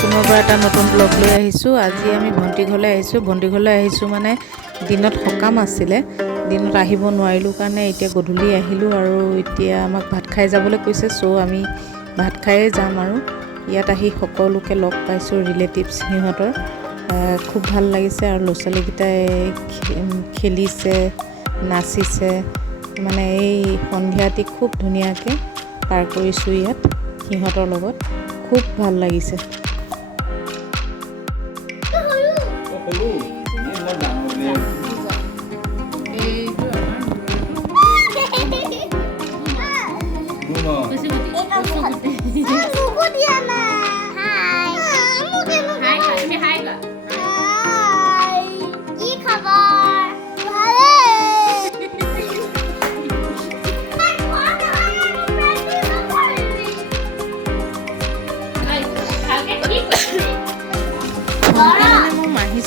পুনৰবাৰ এটা নতুন ব্লগ লৈ আহিছোঁ। আজি আমি ভণ্টি ঘৰলৈ আহিছোঁ। ভণ্টি ঘৰলৈ আহিছোঁ মানে দিনত সকাম আছিলে, দিনত আহিব নোৱাৰিলোঁ কাৰণে এতিয়া গধূলি আহিলোঁ আৰু এতিয়া আমাক ভাত খাই যাবলৈ কৈছে। চ' আমি ভাত খায়ে যাম আৰু ইয়াত আহি সকলোকে লগ পাইছোঁ, ৰিলেটিভছ সিহঁতৰ খুব ভাল লাগিছে আৰু ল'ৰা ছোৱালীকেইটাই খেলিছে, নাচিছে, মানে এই সন্ধিয়াটি খুব ধুনীয়াকৈ পাৰ কৰিছোঁ ইয়াত সিহঁতৰ লগত, খুব ভাল লাগিছে।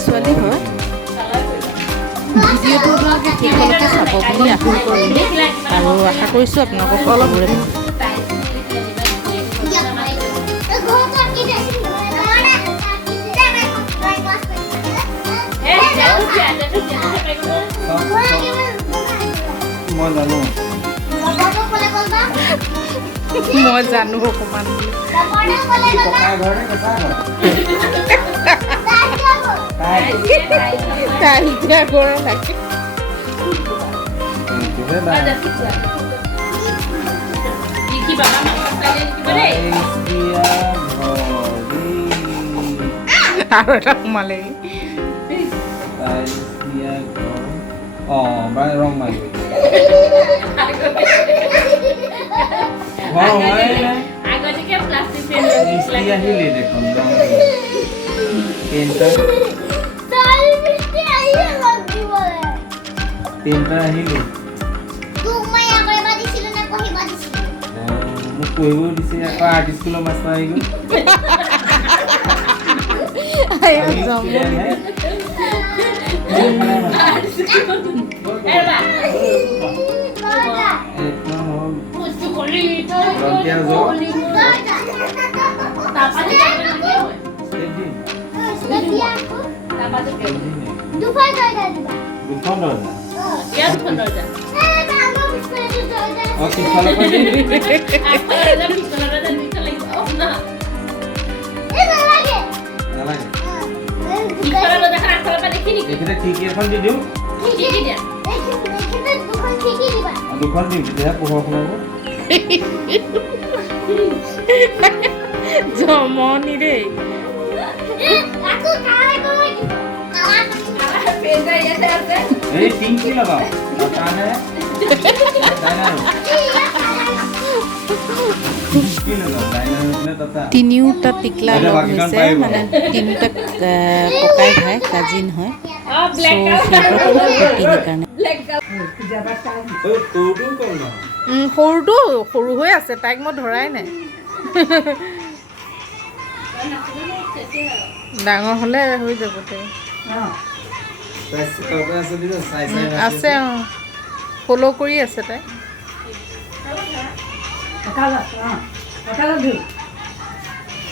ছোৱালী হয়, ভিডিঅ'টো আপোনালোকে শেষলৈকে চাব বুলি আশা কৰিলোঁ আৰু আশা কৰিছোঁ আপোনালোকক সকলোৰে মই জানো অকণমান কালিয়া গৰম লাগে আৰু এটা সোমালে rong mày I got to get plastic pen. Like a hilly de con rong Tinta hilly Mukuibu di sini apa artis kulo mas Maigu ayo zombie এখানে ঠিক এখন দি দিও ঠিক দিয়া দুখন দিম তেতিয়া পোহৰ খনাব জমনি দেই এই টিংকি লগাও তানে তিনিওটা টিকলা লগ হৈছে, মানে তিনিওটা ককাই ভাই কাজিন হয়, সৰুটো সৰু হৈ আছে, তাইক মই ধৰাই নাই। ডাঙৰ হ'লে হৈ যাব তাই আছে, ফ'ল' কৰি আছে তাই।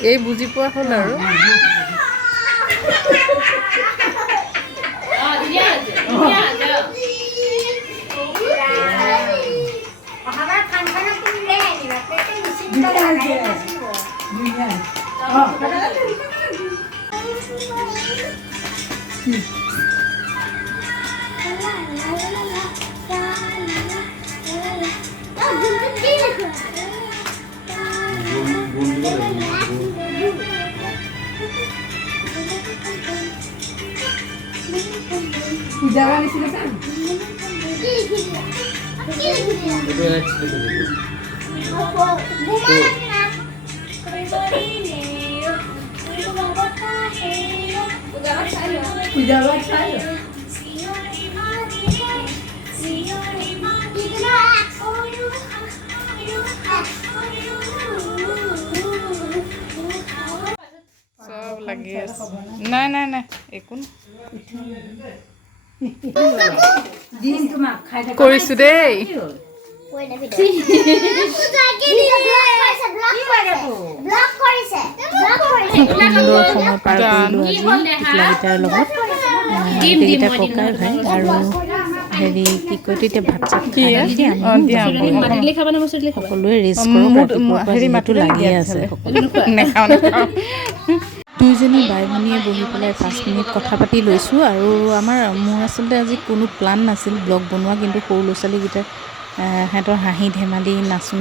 এই বুজি পোৱা হ'ল আৰু সব লাগি আছে। নাই নাই নাই একো কৰিছো দেই। টিকলাকেইটাৰ লগত গোটেইকেইটা ককাই ভাই আৰু হেৰি কি কয় এতিয়া ভাত চাত খাই মেলি আমি মাতিলে খাবা না মছলি খাবা সকলোৱে ৰেষ্ট কৰোঁ ৰাতিপুৱাৰ পৰা যিহেতু লাগিয়ে আছে দুইজনী বাই ভনীয়ে বহি পেলাই 5 মিনিট কথা পাতি লৈছোঁ আৰু মোৰ আচলতে আজি কোনো প্লান নাছিল ব্লগ বনোৱা কিন্তু সৰু ল'ৰা ছোৱালীকেইটাৰ সিহঁতৰ হাঁহি ধেমালি নাচোন